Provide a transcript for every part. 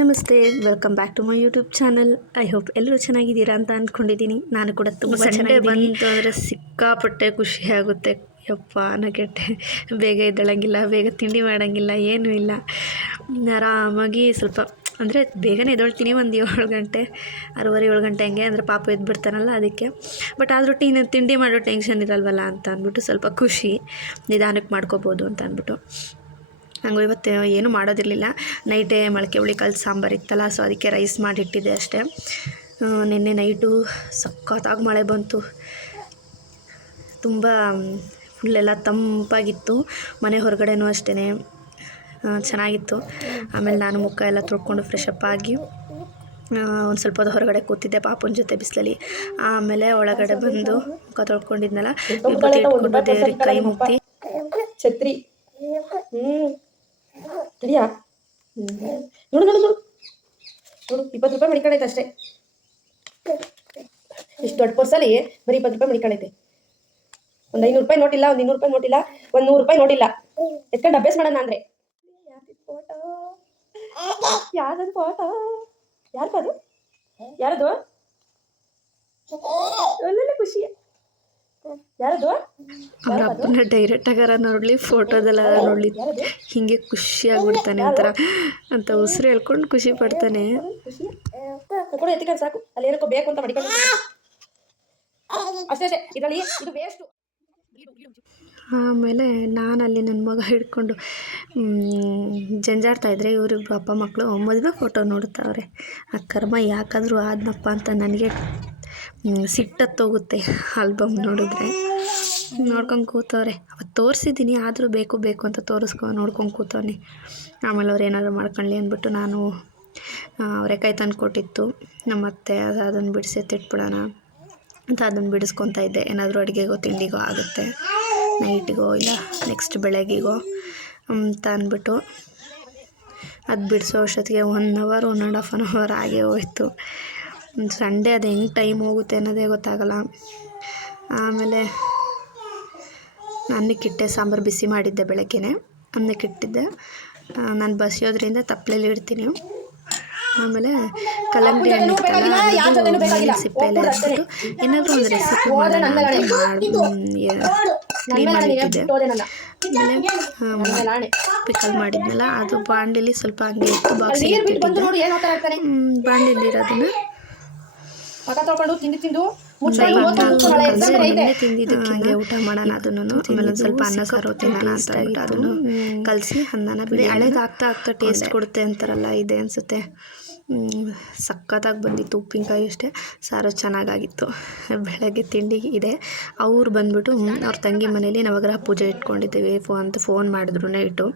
ನಮಸ್ತೆ, welcome back to my YouTube channel. I hope ಎಲ್ಲರೂ ಚೆನ್ನಾಗಿದ್ದೀರಾ ಅಂತ ಅಂದ್ಕೊಂಡಿದ್ದೀನಿ. ನಾನು ಕೂಡ ತುಂಬ ಸಂಡೇ ಬಂತು ಅಂದರೆ ಸಿಕ್ಕಾಪಟ್ಟೆ ಖುಷಿ ಆಗುತ್ತೆ. ಯಪ್ಪ ನಕೆಟ್ಟೆ ಬೇಗ ಎದ್ದೇಳಂಗಿಲ್ಲ, ಬೇಗ ತಿಂಡಿ ಮಾಡೋಂಗಿಲ್ಲ, ಏನೂ ಇಲ್ಲ. ಆರಾಮಾಗಿ ಸ್ವಲ್ಪ ಅಂದರೆ ಬೇಗನೆ ಎದ್ದೇಳ್ತೀನಿ, ಒಂದು 7 ಗಂಟೆ 6:30 7 ಗಂಟೆ ಹಂಗೆ, ಅಂದರೆ ಪಾಪ ಎದ್ಬಿಡ್ತಾನಲ್ಲ ಅದಕ್ಕೆ. ಬಟ್ ಆದರೂ ತಿಂಡಿ ಮಾಡೋ ಟೆನ್ಷನ್ ಇರಲ್ವಲ್ಲ ಅಂತ ಅಂದ್ಬಿಟ್ಟು ಸ್ವಲ್ಪ ಖುಷಿ, ನಿಧಾನಕ್ಕೆ ಮಾಡ್ಕೋಬೋದು ಅಂತ ಅಂದ್ಬಿಟ್ಟು. ಹಂಗೂ ಇವತ್ತು ಏನೂ ಮಾಡೋದಿರಲಿಲ್ಲ. ನೈಟೇ ಮೊಳಕೆ ಹುಳಿ ಸಾಂಬಾರು ಇತ್ತಲ್ಲ, ಸೊ ಅದಕ್ಕೆ ರೈಸ್ ಮಾಡಿಟ್ಟಿದ್ದೆ ಅಷ್ಟೇ. ನಿನ್ನೆ ನೈಟು ಸಖತ್ತಾಗಿ ಮಳೆ ಬಂತು, ತುಂಬ ಫುಲ್ಲೆಲ್ಲ ತಂಪಾಗಿತ್ತು. ಮನೆ ಹೊರಗಡೆನೂ ಅಷ್ಟೇ ಚೆನ್ನಾಗಿತ್ತು. ಆಮೇಲೆ ನಾನು ಮುಖ ಎಲ್ಲ ತೊಳ್ಕೊಂಡು ಫ್ರೆಶ್ ಅಪ್ ಆಗಿ ಒಂದು ಸ್ವಲ್ಪ ಹೊರಗಡೆ ಕೂತಿದ್ದೆ ಪಾಪನ ಜೊತೆ ಬಿಸಿಲಲ್ಲಿ. ಆಮೇಲೆ ಒಳಗಡೆ ಬಂದು ಮುಖ ತೊಳ್ಕೊಂಡಿದ್ನಲ್ಲ, ವಿಭೂತಿ ಇಟ್ಕೊಂಡು ದೇವ್ರಿಗೆ ಕೈ ಮುಗ್ದು ಛತ್ರಿ ತಡಿಯಾ ನೋಡು ನೋಡು ನೋಡು ನೋಡು 20 ರೂಪಾಯಿ ಮಡಿಕಳೈತೆ ಅಷ್ಟೇ. ಇಷ್ಟು ದೊಡ್ಡ ಪರ್ಸಲ್ಲಿ ಬರೀ 20 ರೂಪಾಯಿ ಮಡಿಕಳೈತೆ. ಒಂದು 500 ರೂಪಾಯಿ ನೋಟಿಲ್ಲ, ಒಂದು 200 ರೂಪಾಯಿ ನೋಟಿಲ್ಲ, ಒಂದು 100 ರೂಪಾಯಿ ನೋಡಿಲ್ಲ. ಎತ್ಕೊಂಡು ಅಭ್ಯಾಸ ಮಾಡೋಣ ಅಂದರೆ ಯಾರದು ಫೋಟೋ, ಯಾರದು ಯಾರದು ಒಳ್ಳೊಳ್ಳೆ ಖುಷಿ. ಯಾರದು ಅವ್ರ ಅಪ್ಪನ ಡೈರೆಕ್ಟಾಗಾರ ನೋಡಲಿ, ಫೋಟೋದೆಲ್ಲ ನೋಡಲಿ, ಹೀಗೆ ಖುಷಿಯಾಗ್ಬಿಡ್ತಾನೆ ಅಂತ ಉಸಿರು ಹೇಳ್ಕೊಂಡು ಖುಷಿ ಪಡ್ತಾನೆ. ಕೂಡ ಎತ್ತಿಕೊಂಡು ಸಾಕು, ಅಲ್ಲಿ ಏನಕ್ಕೋ ಬೇಕು ಅಂತ ಮಡಿಕೊಂಡು ಅಷ್ಟೇ ಅಷ್ಟೇ. ಇದರಲ್ಲಿ ಇದು ವೇಸ್ಟು. ಆಮೇಲೆ ನಾನು ಅಲ್ಲಿ ನನ್ನ ಮಗ ಹಿಡ್ಕೊಂಡು ಜಂಜಾಡ್ತಾಯಿದ್ರೆ, ಇವರಿಬ್ರು ಅಪ್ಪ ಮಕ್ಕಳು ಮದುವೆ ಫೋಟೋ ನೋಡ್ತಾವ್ರೆ. ಆ ಕರ್ಮ ಯಾಕಾದರೂ ಆದ್ನಪ್ಪ ಅಂತ ನನಗೆ ಸಿಟ್ಟತ್ತೋಗುತ್ತೆ ಆಲ್ಬಮ್ ನೋಡಿದ್ರೆ. ನೋಡ್ಕೊಂಡು ಕೂತವ್ರೆ. ಅವತ್ತು ತೋರಿಸಿದ್ದೀನಿ, ಆದರೂ ಬೇಕು ಬೇಕು ಅಂತ ನೋಡ್ಕೊಂಡು ಕೂತವನೆ. ಆಮೇಲೆ ಅವ್ರು ಏನಾದರೂ ಮಾಡ್ಕೊಳ್ಳಿ ಅಂದ್ಬಿಟ್ಟು ನಾನು ಅವರೆಕಾಯಿ ತಂದು ಕೊಟ್ಟಿತ್ತು ನಮ್ಮ ಅತ್ತೆ, ಅದನ್ನು ಬಿಡಿಸಿ ಎತ್ತಿಟ್ಬಿಡೋಣ ಅಂತ ಅದನ್ನು ಬಿಡಿಸ್ಕೊತಾ ಇದ್ದೆ. ಏನಾದರೂ ಅಡುಗೆಗೋ ತಿಂಡಿಗೋ ಆಗುತ್ತೆ, ನೈಟಿಗೋ ಇಲ್ಲ ನೆಕ್ಸ್ಟ್ ಬೆಳಗ್ಗೆಗೋ ಅಂತ ಅಂದ್ಬಿಟ್ಟು ಅದು ಬಿಡಿಸೋ ಅಷ್ಟೊತ್ತಿಗೆ 1 ಅವರ್ 1.5 ಅವರ್ ಆಗೇ ಹೋಯ್ತು. ಸಂಡೇ ಅದು ಹೆಂಗೆ ಟೈಮ್ ಹೋಗುತ್ತೆ ಅನ್ನೋದೇ ಗೊತ್ತಾಗಲ್ಲ. ಆಮೇಲೆ ಅನ್ನಕ್ಕಿಟ್ಟೆ, ಸಾಂಬಾರು ಬಿಸಿ ಮಾಡಿದ್ದೆ ಬೆಳಗ್ಗೆನೆ, ಅನ್ನಕ್ಕಿಟ್ಟಿದ್ದೆ. ನಾನು ಬಸಿಯೋದ್ರಿಂದ ತಪ್ಪಲೆಯಲ್ಲಿ ಇಡ್ತೀನಿ. ಆಮೇಲೆ ಕಲ್ಲಂಗಡಿ ಹಣ್ಣು ಇತ್ತಲ್ಲ, ಸಿಪ್ಪೆ ಎಲ್ಲ ಹಚ್ಬಿಟ್ಟು ಏನಾದರೂ ಒಂದು ರೆಸಿಪಿ ಮಾಡೋಣ ಕ್ಲೀನ್ ಮಾಡಿಟ್ಟಿದ್ದೆ. ಆಮೇಲೆ ಪಿಕಲ್ ಮಾಡಿದ್ನಲ್ಲ, ಅದು ಬಾಂಡಿಲಿ ಸ್ವಲ್ಪ ಹಂಗೆ ಇತ್ತು, ಬಾಕ್ಸಿಗೆ ಇಟ್ಟಿದ್ದೆ. ಬಾಂಡಿಲಿರೋದನ್ನು ತಿಂದಿದ್ದಕ್ಕೆ ಹಂಗೆ ಊಟ ಮಾಡೋಣ ಅದನ್ನು. ಆಮೇಲೆ ಒಂದು ಸ್ವಲ್ಪ ಅನ್ನ ಸಾರು ತಿನ್ನೋಣ ಅಂತ ಹೇಳ್ಬಿಟ್ಟು ಅದನ್ನು ಕಲಸಿ ಅನ್ನನ ಬಿಡಿ. ಹಳೇದಾಗ್ತಾ ಆಗ್ತಾ ಟೇಸ್ಟ್ ಕೊಡುತ್ತೆ ಅಂತಾರಲ್ಲ, ಇದೆ ಅನಿಸುತ್ತೆ. ಸಖತ್ತಾಗಿ ಬಂದಿತ್ತು, ಉಪ್ಪಿನಕಾಯಿ ಅಷ್ಟೇ, ಸಾರು ಚೆನ್ನಾಗಾಗಿತ್ತು. ಬೆಳಗ್ಗೆ ತಿಂಡಿ ಇದೆ. ಅವ್ರು ಬಂದ್ಬಿಟ್ಟು ಅವ್ರ ತಂಗಿ ಮನೇಲಿ ನವಗ್ರಹ ಪೂಜೆ ಇಟ್ಕೊಂಡಿದ್ದೀವಿ ಅಂತ ಫೋನ್ ಮಾಡಿದ್ರು ನೈಟು.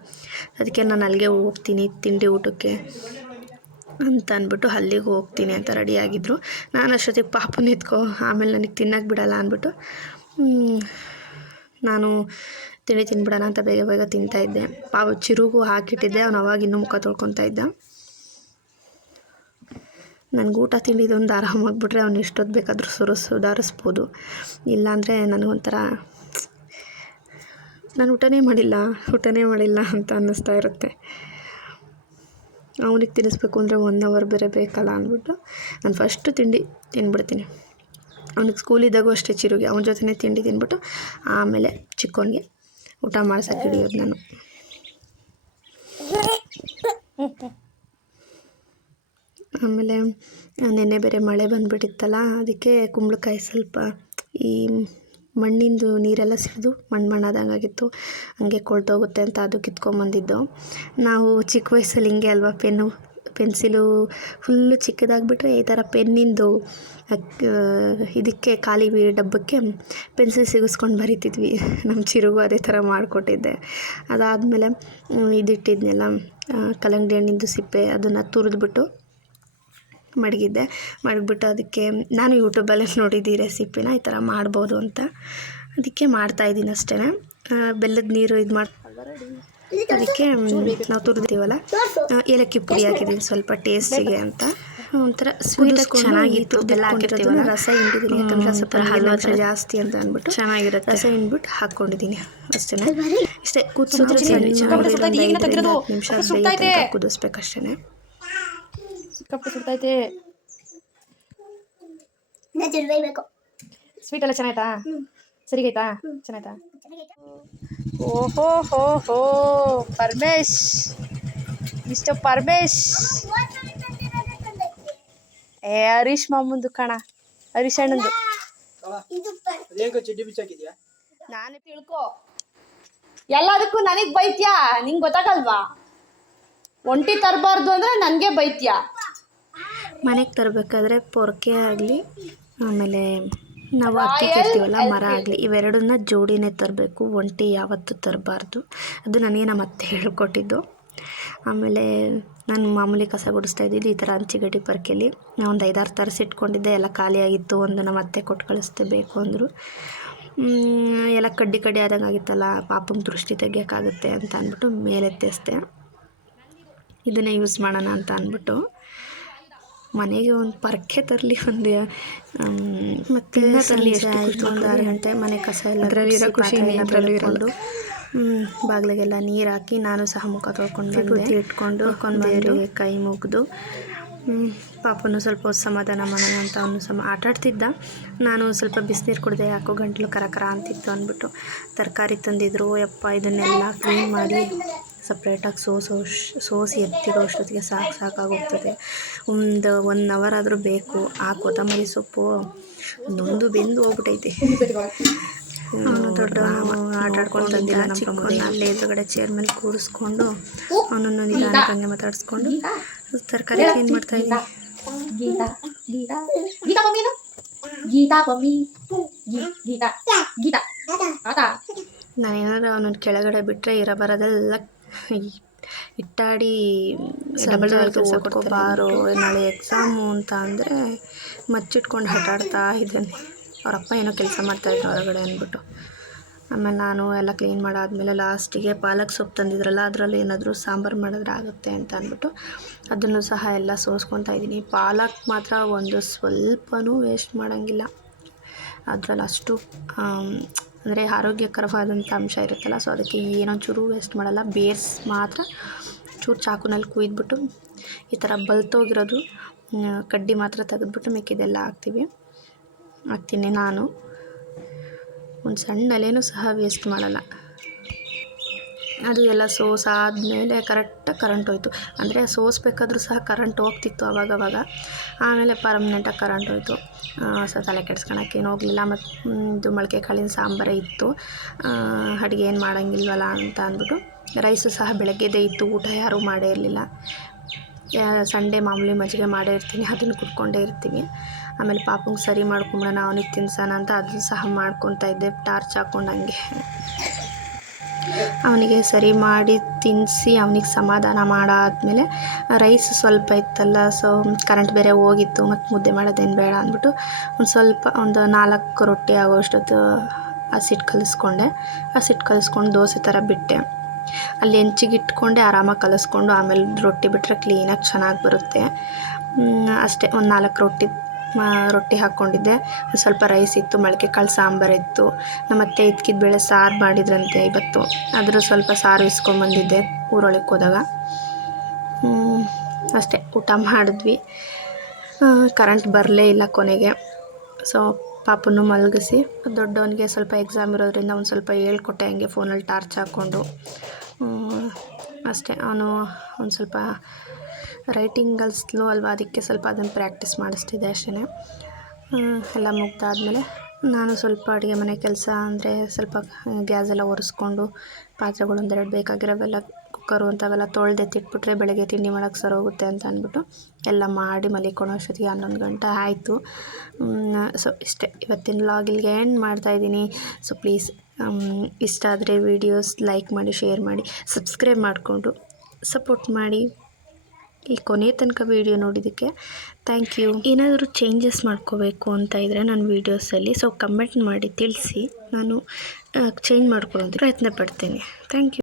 ಅದಕ್ಕೆ ನಾನು ಅಲ್ಲಿಗೆ ಹೋಗ್ತೀನಿ ತಿಂಡಿ ಊಟಕ್ಕೆ ಅಂತ ಅಂದ್ಬಿಟ್ಟು ಅಲ್ಲಿಗೆ ಹೋಗ್ತೀನಿ ಅಂತ ರೆಡಿಯಾಗಿದ್ದರು. ನಾನು ಅಷ್ಟೊತ್ತಿಗೆ ಪಾಪನ ಎತ್ಕೋ, ಆಮೇಲೆ ನನಗೆ ತಿನ್ನೋಕ್ಕೆ ಬಿಡಲ್ಲ ಅಂದ್ಬಿಟ್ಟು ನಾನು ತಿಂಡಿ ತಿನ್ಬಿಡೋಣ ಅಂತ ಬೇಗ ಬೇಗ ತಿಂತಾಯಿದ್ದೆ. ಚಿರುಗೂ ಹಾಕಿಟ್ಟಿದ್ದೆ, ಅವನು ಅವಾಗ ಇನ್ನೂ ಮುಖ ತೊಳ್ಕೊತಾ ಇದ್ದ. ನನಗೆ ಊಟ ತಿಂಡಿದೊಂದು ಆರಾಮಾಗಿಬಿಟ್ರೆ ಅವ್ನು ಎಷ್ಟೊತ್ತು ಬೇಕಾದರೂ ಸುಧಾರಿಸ್ಬೋದು. ಇಲ್ಲಾಂದರೆ ನನಗೊಂಥರ ನಾನು ಊಟನೇ ಮಾಡಿಲ್ಲ ಅಂತ ಅನ್ನಿಸ್ತಾ ಇರುತ್ತೆ. ಅವನಿಗೆ ತಿನ್ನಿಸ್ಬೇಕು ಅಂದರೆ 1 ಅವರ್ ಬೇರೆ ಬೇಕಲ್ಲ ಅಂದ್ಬಿಟ್ಟು ನಾನು ಫಸ್ಟು ತಿಂಡಿ ತಿಂದ್ಬಿಡ್ತೀನಿ. ಅವ್ನಿಗೆ ಸ್ಕೂಲಿದ್ದಾಗೂ ಅಷ್ಟೇ, ಚಿರುಗೆ ಅವನ ಜೊತೆನೇ ತಿಂಡಿ ತಿಂದ್ಬಿಟ್ಟು ಆಮೇಲೆ ಚಿಕ್ಕವನಿಗೆ ಊಟ ಮಾಡ್ಸೋಕೆ ಹಿಡಿಯೋದು ನಾನು. ಆಮೇಲೆ ನೆನ್ನೆ ಬೇರೆ ಮಳೆ ಬಂದುಬಿಟ್ಟಿತ್ತಲ್ಲ, ಅದಕ್ಕೆ ಕುಂಬಳಕಾಯಿ ಸ್ವಲ್ಪ ಈ ಮಣ್ಣಿಂದು ನೀರೆಲ್ಲ ಸಿಡಿದು ಮಣ್ಣಾದಂಗಾಗಿತ್ತು. ಹಂಗೆ ಕೊಳ್ತೋಗುತ್ತೆ ಅಂತ ಅದು ಕಿತ್ಕೊಂಬಂದಿದ್ದು. ನಾವು ಚಿಕ್ಕ ವಯಸ್ಸಲ್ಲಿ ಹಿಂಗೆ ಅಲ್ವಾ, ಪೆನ್ಸಿಲು ಫುಲ್ಲು ಚಿಕ್ಕದಾಗಿಬಿಟ್ರೆ ಈ ಥರ ಪೆನ್ನಿಂದು ಇದಕ್ಕೆ ಖಾಲಿ ಡಬ್ಬಕ್ಕೆ ಪೆನ್ಸಿಲ್ ಸಿಗಿಸ್ಕೊಂಡು ಬರಿತಿದ್ವಿ. ನಮ್ಮ ಚಿರುಗೂ ಅದೇ ಥರ ಮಾಡಿಕೊಟ್ಟಿದ್ದೆ. ಅದಾದಮೇಲೆ ಇದಿಟ್ಟಿದ್ನೆಲ್ಲ ಕಲ್ಲಂಗಡಿ ಹಣ್ಣಿಂದು ಸಿಪ್ಪೆ, ಅದನ್ನು ತುರಿದ್ಬಿಟ್ಟು ಮಡಗಿಬಿಟ್ಟು ಅದಕ್ಕೆ ನಾನು ಯೂಟ್ಯೂಬಲ್ಲಿ ನೋಡಿದ್ದು ಈ ರೆಸಿಪಿನ ಈ ಥರ ಮಾಡ್ಬೋದು ಅಂತ, ಅದಕ್ಕೆ ಮಾಡ್ತಾಯಿದ್ದೀನಿ ಅಷ್ಟೇ. ಬೆಲ್ಲದ ನೀರು ಇದು ಅದಕ್ಕೆ ನಾವು ತುರಿದಿದ್ದೀವಲ್ಲ, ಏಲಕ್ಕಿ ಪುಡಿ ಹಾಕಿದ್ದೀನಿ ಸ್ವಲ್ಪ ಟೇಸ್ಟಿಗೆ ಅಂತ. ಒಂಥರ ಸ್ವೀಟಾಗಿ ಚೆನ್ನಾಗಿತ್ತು. ಬೆಲ್ಲ ಹಾಕಿರ್ತೀವಲ್ಲ, ರಸ ಹಿಂಡಿದ್ದೀನಿ, ಯಾಕಂದರೆ ಸ್ವಲ್ಪ ಹಲ್ವಾ ಜಾಸ್ತಿ ಅಂತ ಅಂದ್ಬಿಟ್ಟು ಚೆನ್ನಾಗಿರುತ್ತೆ. ರಸ ಹಿಂಡ್ಬಿಟ್ಟು ಹಾಕ್ಕೊಂಡಿದ್ದೀನಿ ಅಷ್ಟೇ. ಇಷ್ಟೇ ಕುದಿಸಿದ್ರೆ ನಿಮಿಷ ಕುದಿಸ್ಬೇಕಷ್ಟೇ. ಸಿಕ್ಕಾಪಟ್ಟೆ ಸುಡ್ತೈತೆ. ಸ್ವೀಟ್ ಎಲ್ಲ ಚೆನ್ನಾಯ್ತಾ? ಸರಿಗೈತಾ? ಚೆನ್ನಾಯ್ತಾ? ಓಹೋ ಹೋ ಹೋ ಪರಮೇಶ್, ಮಿಸ್ಟರ್ ಪರಮೇಶ್. ಹರೀಶ್ ಮಾಮಂದು ಕಣ, ಹರೀಶ್ ಅಣ್ಣಂದು. ನಾನೇ ತಿಳ್ಕೊ, ಎಲ್ಲದಕ್ಕೂ ನನಗ್ ಬೈತ್ಯಾ? ನಿಂಗೆ ಗೊತ್ತಾಗಲ್ವಾ? ಒಂಟಿ ತರಬಾರ್ದು ಅಂದ್ರೆ ನನಗೆ ಬೈತ್ಯಾ? ಮನೆಗೆ ತರಬೇಕಾದ್ರೆ ಪೊರಕೆ ಆಗಲಿ, ಆಮೇಲೆ ನಾವು ಅಕ್ಕಿ ಇರ್ತೀವಲ್ಲ ಮರ ಆಗಲಿ, ಇವೆರಡನ್ನ ಜೋಡಿನೇ ತರಬೇಕು. ಒಂಟಿ ಯಾವತ್ತೂ ತರಬಾರ್ದು. ಅದು ನನಗೆ ನಮ್ಮ ಅತ್ತೆ ಹೇಳ್ಕೊಟ್ಟಿದ್ದು. ಆಮೇಲೆ ನಾನು ಮಾಮೂಲಿ ಕಸ ಗುಡಿಸ್ತಾ ಇದ್ದಿದ್ದು ಈ ಥರ ಹಂಚಿಗಡ್ಡಿ ಪರ್ಕೆಯಲ್ಲಿ ಒಂದು 5-6 ತರಿಸಿಟ್ಕೊಂಡಿದ್ದೆ. ಎಲ್ಲ ಖಾಲಿಯಾಗಿತ್ತು. ಒಂದು ನಮ್ಮ ಅತ್ತೆ ಕೊಟ್ಟು ಕಳಿಸ್ದೆ ಬೇಕು ಅಂದರು. ಎಲ್ಲ ಕಡ್ಡಿ ಆದಂಗೆ ಆಗಿತ್ತಲ್ಲ, ಪಾಪನ ದೃಷ್ಟಿ ತೆಗಿಯೋಕ್ಕಾಗುತ್ತೆ ಅಂತ ಅಂದ್ಬಿಟ್ಟು ಮೇಲೆತ್ತಿಸ್ದೆ. ಇದನ್ನೇ ಯೂಸ್ ಮಾಡೋಣ ಅಂತ ಅಂದ್ಬಿಟ್ಟು ಮನೆಗೆ ಒಂದು ಪರ್ಕೆ ತರಲಿ, ಒಂದು ಮತ್ತು ತರಲಿ ಎಷ್ಟು ಖುಷಿ. ಒಂದು 6 ಗಂಟೆ ಮನೆ ಕಸ ಎಲ್ಲ ಖುಷಿ ಇರೋದು. ಬಾಗಿಲಿಗೆಲ್ಲ ನೀರು ಹಾಕಿ ನಾನು ಸಹ ಮುಖ ತೊಳ್ಕೊಂಡು ಬುದ್ಧಿ ಇಟ್ಕೊಂಡು ದೇವರಿಗೆ ಕೈ ಮುಗಿದು ಪಾಪನು ಸ್ವಲ್ಪ ಸಮಾಧಾನ ಮಾಡೋಣ ಅಂತ ಅವನು ಆಟಾಡ್ತಿದ್ದ. ನಾನು ಸ್ವಲ್ಪ ಬಿಸಿನೀರು ಕುಡಿದೆ, ಯಾಕೋ ಗಂಟಲು ಕರ ಅಂತಿತ್ತು ಅಂದ್ಬಿಟ್ಟು ತರಕಾರಿ ತಂದಿದ್ರು. ಯಪ್ಪ ಇದನ್ನೆಲ್ಲ ಕ್ಲೀನ್ ಮಾಡಿ ಸಪ್ರೇಟಾಗಿ ಸೋಸಿ ಎತ್ತಿರೋ ಅಷ್ಟೊತ್ತಿಗೆ ಸಾಕಾಗೋಗ್ತದೆ. ಒಂದು 1 ಅವರ್ ಆದರೂ ಬೇಕು. ಆ ಕೊತ್ತಂಬರಿ ಸೊಪ್ಪು ನೊಂದು ಬೆಂದು ಹೋಗ್ಬಿಟ್ಟೈತೆ. ದೊಡ್ಡ ಆಟಾಡ್ಕೊಂಡು ತಂದಿಲ್ಲ. ಚಿಕ್ಕವನ್ನ ಅಲ್ಲೇ ಎದುರುಗಡೆ ಚೇರ್ ಮೇಲೆ ಕೂರಿಸ್ಕೊಂಡು ಅವನನ್ನು ನಿಧಾನಕ್ಕೆ ಹಂಗೆ ಮಾತಾಡಿಸ್ಕೊಂಡು ತರಕಾರಿ ಕ್ಲೀನ್ ಮಾಡ್ತಾ ಇದ್ದೀನಿ. ನಾನೇನಾದ್ರು ಅವನನ್ನು ಕೆಳಗಡೆ ಬಿಟ್ಟರೆ ಬರೋದೆಲ್ಲ ಇಟ್ಟಾಡಿ ಡಬಲ್ ಕೆಲಸ ಕೊಡ್ಕೋಬಾರೋ, ನಾಳೆ ಎಕ್ಸಾಮು ಅಂತ ಅಂದರೆ ಮಚ್ಚಿಟ್ಕೊಂಡು ಆಟಾಡ್ತಾ ಇದ್ದಾನೆ. ಅವರಪ್ಪ ಏನೋ ಕೆಲಸ ಮಾಡ್ತಾಯಿದ್ರು ಹೊರಗಡೆ ಅಂದ್ಬಿಟ್ಟು. ಆಮೇಲೆ ನಾನು ಎಲ್ಲ ಕ್ಲೀನ್ ಮಾಡಾದಮೇಲೆ ಲಾಸ್ಟಿಗೆ ಪಾಲಕ್ ಸೊಪ್ಪು ತಂದಿದ್ರಲ್ಲ, ಅದರಲ್ಲಿ ಏನಾದರೂ ಸಾಂಬಾರು ಮಾಡಿದ್ರೆ ಆಗುತ್ತೆ ಅಂತ ಅಂದ್ಬಿಟ್ಟು ಅದನ್ನು ಸಹ ಎಲ್ಲ ಸೋಸ್ಕೊತಾ ಇದ್ದೀನಿ. ಪಾಲಕ್ ಮಾತ್ರ ಒಂದು ಸ್ವಲ್ಪನೂ ವೇಸ್ಟ್ ಮಾಡೋಂಗಿಲ್ಲ. ಅದರಲ್ಲಿ ಅಷ್ಟು ಅಂದರೆ ಆರೋಗ್ಯಕರವಾದಂಥ ಅಂಶ ಇರುತ್ತಲ್ಲ, ಸೊ ಅದಕ್ಕೆ ಏನೊಂಚೂರು ವೇಸ್ಟ್ ಮಾಡಲ್ಲ. ಬೇರ್ಸ್ ಮಾತ್ರ ಚೂರು ಚಾಕುನಲ್ಲಿ ಕುಯ್ದುಬಿಟ್ಟು ಈ ಥರ ಬಲ್ತೋಗಿರೋದು ಕಡ್ಡಿ ಮಾತ್ರ ತೆಗೆದ್ಬಿಟ್ಟು ಮಿಕ್ಕಿದೆಲ್ಲ ಹಾಕ್ತೀನಿ. ನಾನು ಒಂದು ಸಣ್ಣ ಎಲೆನೂ ಸಹ ವೇಸ್ಟ್ ಮಾಡಲ್ಲ. ಅದು ಎಲ್ಲ ಸೋಸಾದ್ಮೇಲೆ ಕರೆಕ್ಟಾಗಿ ಕರೆಂಟ್ ಹೋಯ್ತು. ಅಂದರೆ ಸೋಸ್ಬೇಕಾದ್ರೂ ಸಹ ಕರೆಂಟ್ ಹೋಗ್ತಿತ್ತು ಅವಾಗವಾಗ. ಆಮೇಲೆ ಪರ್ಮನೆಂಟಾಗಿ ಕರೆಂಟ್ ಹೋಯ್ತು. ಸೊ ತಲೆ ಕೆಡ್ಸ್ಕೊಳಕ್ಕೇನು ಹೋಗಲಿಲ್ಲ. ಮತ್ತು ಇದು ಮೊಳಕೆ ಕಾಳಿನ ಸಾಂಬಾರೇ ಇತ್ತು. ಅಡುಗೆ ಏನು ಮಾಡೋಂಗಿಲ್ವಲ್ಲ ಅಂತ ಅಂದ್ಬಿಟ್ಟು ರೈಸು ಸಹ ಬೆಳಗ್ಗೆದೇ ಇತ್ತು. ಊಟ ಯಾರೂ ಮಾಡೇ ಇರಲಿಲ್ಲ. ಸಂಡೇ ಮಾಮೂಲಿ ಮಜ್ಜಿಗೆ ಮಾಡೇ ಇರ್ತೀನಿ, ಅದನ್ನು ಕುಟ್ಕೊಂಡೇ ಇರ್ತೀವಿ. ಆಮೇಲೆ ಪಾಪಂಗೆ ಸರಿ ಮಾಡ್ಕೊಂಬಿಡೋಣ, ಅವನಿಗೆ ತಿನ್ಸೋಣ ಅಂತ ಅದನ್ನು ಸಹ ಮಾಡ್ಕೊತಾ ಇದ್ದೆ ಟಾರ್ಚ್ ಹಾಕ್ಕೊಂಡು. ಹಂಗೆ ಅವನಿಗೆ ಸರಿ ಮಾಡಿ ತಿನ್ನಿಸಿ ಅವನಿಗೆ ಸಮಾಧಾನ ಮಾಡಾದಮೇಲೆ ರೈಸ್ ಸ್ವಲ್ಪ ಇತ್ತಲ್ಲ, ಸೊ ಕರೆಂಟ್ ಬೇರೆ ಹೋಗಿತ್ತು, ಮತ್ತು ಮುದ್ದೆ ಮಾಡೋದೇನು ಬೇಡ ಅಂದ್ಬಿಟ್ಟು ಒಂದು 4 ರೊಟ್ಟಿ ಆಗೋಷ್ಟೊತ್ತು ಹಸಿಟ್ಟು ಕಲಿಸ್ಕೊಂಡು ದೋಸೆ ಥರ ಬಿಟ್ಟೆ. ಅಲ್ಲಿ ಹೆಂಚಿಗೆ ಇಟ್ಕೊಂಡೆ ಆರಾಮಾಗಿ ಕಲಿಸ್ಕೊಂಡು ಆಮೇಲೆ ರೊಟ್ಟಿ ಬಿಟ್ಟರೆ ಕ್ಲೀನಾಗಿ ಚೆನ್ನಾಗಿ ಬರುತ್ತೆ. ಅಷ್ಟೇ. ಒಂದು 4 ರೊಟ್ಟಿ ಹಾಕ್ಕೊಂಡಿದ್ದೆ. ಸ್ವಲ್ಪ ರೈಸ್ ಇತ್ತು, ಮೊಳಕೆ ಕಾಳು ಸಾಂಬಾರಿತ್ತು. ನಮ್ಮತ್ತೆ ಇದ್ಕಿದ ಬೇಳೆ ಸಾರು ಮಾಡಿದ್ರಂತೆ ಇವತ್ತು. ಅದ್ರ ಸ್ವಲ್ಪ ಸಾರು ಇಸ್ಕೊಂಬಂದಿದ್ದೆ ಊರೊಳಗೆ ಹೋದಾಗ. ಅಷ್ಟೇ, ಊಟ ಮಾಡಿದ್ವಿ. ಕರೆಂಟ್ ಬರಲೇ ಇಲ್ಲ ಕೊನೆಗೆ. ಸೊ ಪಾಪನ್ನು ಮಲಗಿಸಿ ದೊಡ್ಡವನಿಗೆ ಸ್ವಲ್ಪ ಎಕ್ಸಾಮ್ ಇರೋದ್ರಿಂದ ಒಂದು ಸ್ವಲ್ಪ ಹೇಳ್ಕೊಟ್ಟೆ ಹಂಗೆ ಫೋನಲ್ಲಿ ಟಾರ್ಚ್ ಹಾಕ್ಕೊಂಡು. ಅಷ್ಟೇ. ಅವನು ಒಂದು ಸ್ವಲ್ಪ ರೈಟಿಂಗಲ್ಲಿ ಸ್ಲೋ ಅಲ್ವಾ, ಅದಕ್ಕೆ ಸ್ವಲ್ಪ ಅದನ್ನು ಪ್ರಾಕ್ಟೀಸ್ ಮಾಡಿಸ್ತಿದ್ದೆ ಅಷ್ಟೇ. ಎಲ್ಲ ಮುಗ್ದಾದ್ಮೇಲೆ ನಾನು ಸ್ವಲ್ಪ ಅಡುಗೆ ಮನೆ ಕೆಲಸ ಅಂದರೆ ಸ್ವಲ್ಪ ಗ್ಯಾಸೆಲ್ಲ ಒರೆಸ್ಕೊಂಡು ಪಾತ್ರೆಗಳು 1-2 ಬೇಕಾಗಿರೋವೆಲ್ಲ ಕುಕ್ಕರು ಅಂಥವೆಲ್ಲ ತೊಳೆದೆತ್ತಿಟ್ಬಿಟ್ರೆ ಬೆಳಗ್ಗೆ ತಿಂಡಿ ಮಾಡೋಕ್ಕೆ ಸರೋಗುತ್ತೆ ಅಂತ ಅಂದ್ಬಿಟ್ಟು ಎಲ್ಲ ಮಾಡಿ ಮಲಿಕೊಳ್ಳೋ ಅಷ್ಟೊತ್ತಿಗೆ 11 ಗಂಟೆ ಆಯಿತು. ಸೊ ಇಷ್ಟೇ ಇವತ್ತಿನ ವ್ಲಾಗ್ ಇಲ್ಲಿಗೆ ಎಂಡ್ ಮಾಡ್ತಾಯಿದ್ದೀನಿ. ಸೊ ಪ್ಲೀಸ್ ಇಷ್ಟ ಆದರೆ ವೀಡಿಯೋಸ್ ಲೈಕ್ ಮಾಡಿ, ಶೇರ್ ಮಾಡಿ, ಸಬ್ಸ್ಕ್ರೈಬ್ ಮಾಡಿಕೊಂಡು ಸಪೋರ್ಟ್ ಮಾಡಿ. ಈ ಕೊನೆ ತನಕ ವೀಡಿಯೋ ನೋಡಿದ್ದಕ್ಕೆ ಥ್ಯಾಂಕ್ ಯು. ಏನಾದರೂ ಚೇಂಜಸ್ ಮಾಡ್ಕೋಬೇಕು ಅಂತ ಇದ್ದರೆ ನನ್ನ ವೀಡಿಯೋಸಲ್ಲಿ ಸೊ ಕಮೆಂಟ್ ಮಾಡಿ ತಿಳಿಸಿ, ನಾನು ಚೇಂಜ್ ಮಾಡ್ಕೊಳ್ಳೋದಕ್ಕೆ ಪ್ರಯತ್ನ ಪಡ್ತೀನಿ. Thank you.